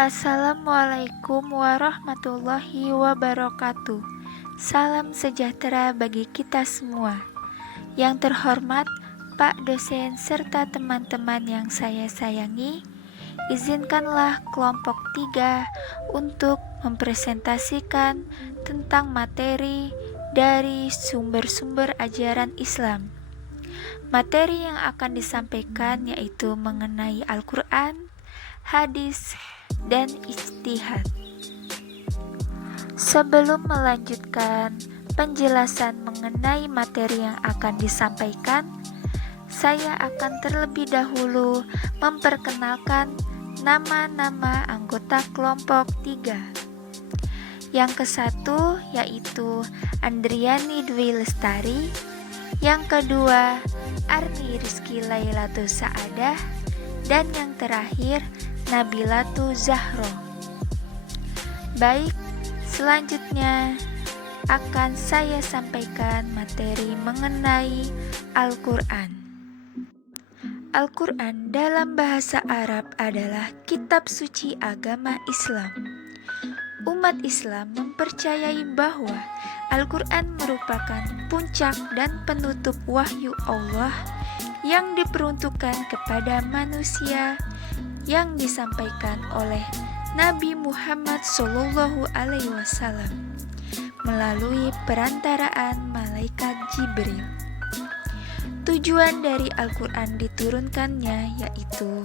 Assalamualaikum warahmatullahi wabarakatuh. Salam sejahtera bagi kita semua. Yang terhormat Pak dosen serta teman-teman yang saya sayangi, izinkanlah kelompok 3 untuk mempresentasikan tentang materi dari sumber-sumber ajaran Islam. Materi yang akan disampaikan yaitu mengenai Al-Quran, hadis, dan ijtihad. Sebelum melanjutkan penjelasan mengenai materi yang akan disampaikan, saya akan terlebih dahulu memperkenalkan nama-nama anggota kelompok 3. Yang ke-1 yaitu Andriani Dwi Lestari, yang kedua Arni Rizky Lailatul Saadah, dan yang terakhir Nabilatu Zahro. Baik, selanjutnya akan saya sampaikan materi mengenai Al-Quran. Al-Quran dalam bahasa Arab adalah kitab suci agama Islam. Umat Islam mempercayai bahwa Al-Quran merupakan puncak dan penutup wahyu Allah yang diperuntukkan kepada manusia, yang disampaikan oleh Nabi Muhammad SAW melalui perantaraan malaikat Jibril. Tujuan dari Al-Quran diturunkannya yaitu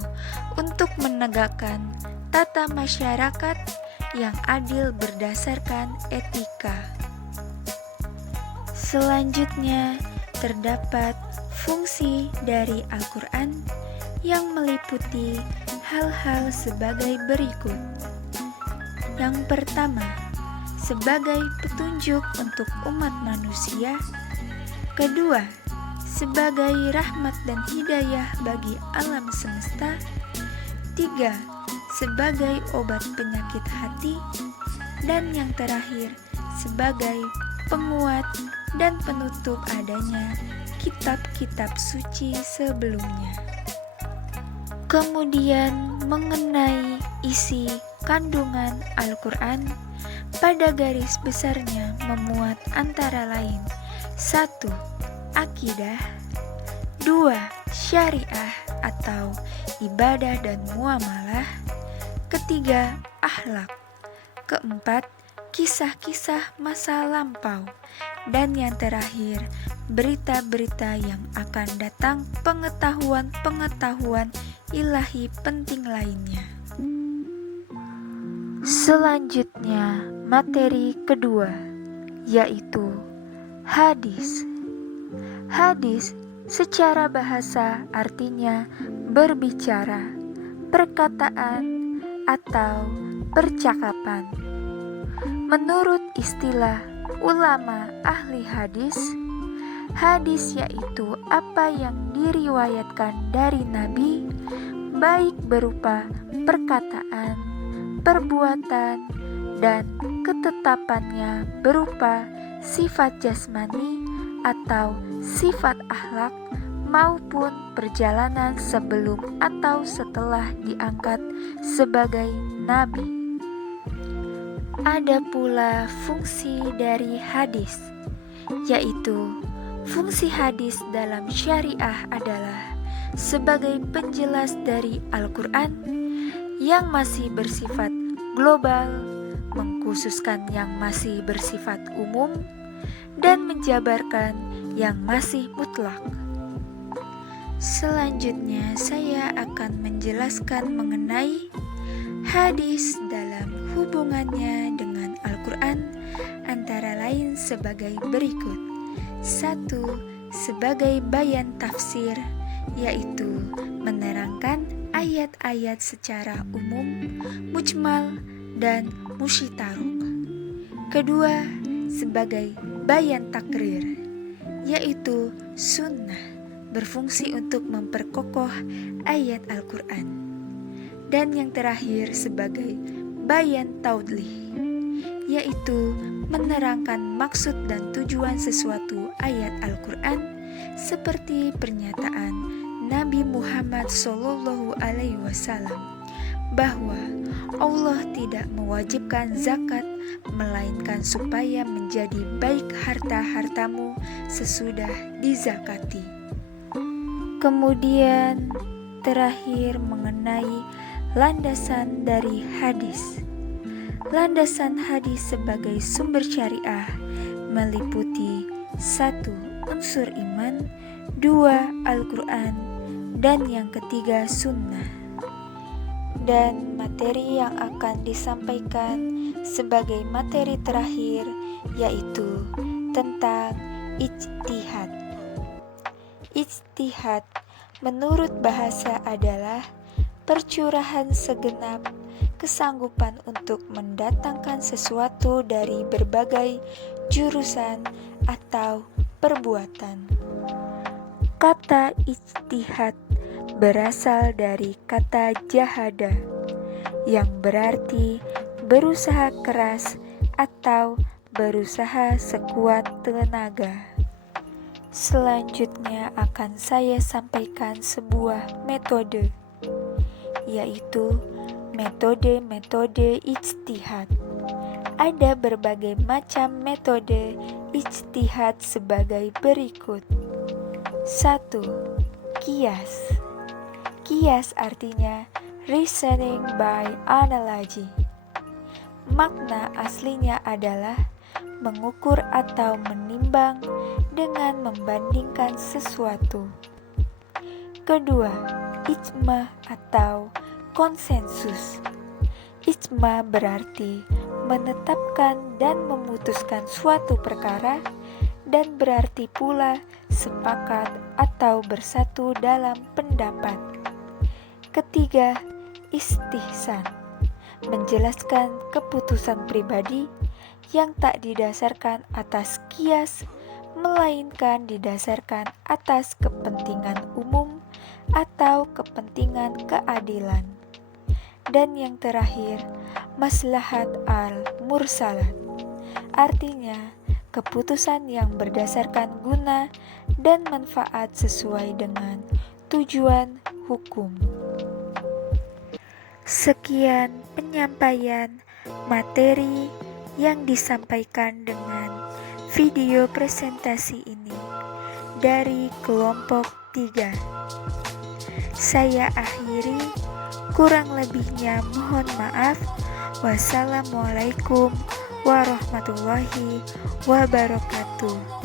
untuk menegakkan tata masyarakat yang adil berdasarkan etika. Selanjutnya, terdapat fungsi dari Al-Quran yang meliputi hal-hal sebagai berikut. Yang pertama, sebagai petunjuk untuk umat manusia. Kedua, sebagai rahmat dan hidayah bagi alam semesta. Tiga, sebagai obat penyakit hati. Dan yang terakhir, sebagai penguat dan penutup adanya kitab-kitab suci sebelumnya. Kemudian mengenai isi kandungan Al-Quran, pada garis besarnya memuat antara lain 1. Akidah, 2. Syariah atau ibadah dan muamalah, ketiga akhlak, keempat kisah-kisah masa lampau, dan yang terakhir berita-berita yang akan datang, pengetahuan-pengetahuan ilahi penting lainnya. Selanjutnya, materi kedua yaitu hadis. Hadis secara bahasa artinya berbicara, perkataan, atau percakapan. Menurut istilah ulama ahli hadis, hadis yaitu apa yang diriwayatkan dari Nabi, baik berupa perkataan, perbuatan, dan ketetapannya berupa sifat jasmani atau sifat akhlak maupun perjalanan sebelum atau setelah diangkat sebagai Nabi. Ada pula fungsi dari hadis, yaitu fungsi hadis dalam syariah adalah sebagai penjelas dari Al-Quran yang masih bersifat global, mengkhususkan yang masih bersifat umum, dan menjabarkan yang masih mutlak. Selanjutnya saya akan menjelaskan mengenai hadis dalam hubungannya dengan Al-Quran antara lain sebagai berikut. 1. Sebagai bayan tafsir, yaitu menerangkan ayat-ayat secara umum, mujmal, dan musyitaruk. Kedua, sebagai bayan takrir, yaitu sunnah, berfungsi untuk memperkokoh ayat Al-Quran. Dan yang terakhir sebagai bayan taudlih, yaitu menerangkan maksud dan tujuan sesuatu ayat Al-Quran seperti pernyataan Nabi Muhammad SAW bahwa Allah tidak mewajibkan zakat, melainkan supaya menjadi baik harta-hartamu sesudah dizakati. Kemudian terakhir mengenai landasan dari hadis. Landasan hadis sebagai sumber syariah meliputi 1. Unsur iman, 2. Al-Quran, dan yang ketiga sunnah. Dan materi yang akan disampaikan sebagai materi terakhir yaitu tentang ijtihad. Ijtihad menurut bahasa adalah percurahan segenap kesanggupan untuk mendatangkan sesuatu dari berbagai jurusan atau perbuatan. Kata ijtihad berasal dari kata jahada yang berarti berusaha keras atau berusaha sekuat tenaga. Selanjutnya akan saya sampaikan sebuah metode, yaitu metode-metode ijtihad. Ada berbagai macam metode ijtihad sebagai berikut. 1. Qiyas. Qiyas artinya reasoning by analogy. Makna aslinya adalah mengukur atau menimbang dengan membandingkan sesuatu. Kedua, ijma atau konsensus. Ijma berarti menetapkan dan memutuskan suatu perkara, dan berarti pula sepakat atau bersatu dalam pendapat. Ketiga, istihsan. Menjelaskan keputusan pribadi yang tak didasarkan atas qiyas, melainkan didasarkan atas kepentingan umum atau kepentingan keadilan. Dan yang terakhir, maslahat al-mursalat, artinya keputusan yang berdasarkan guna dan manfaat sesuai dengan tujuan hukum. Sekian penyampaian materi yang disampaikan dengan video presentasi ini dari kelompok 3. Saya akhiri, kurang lebihnya mohon maaf. Wassalamualaikum warahmatullahi wabarakatuh.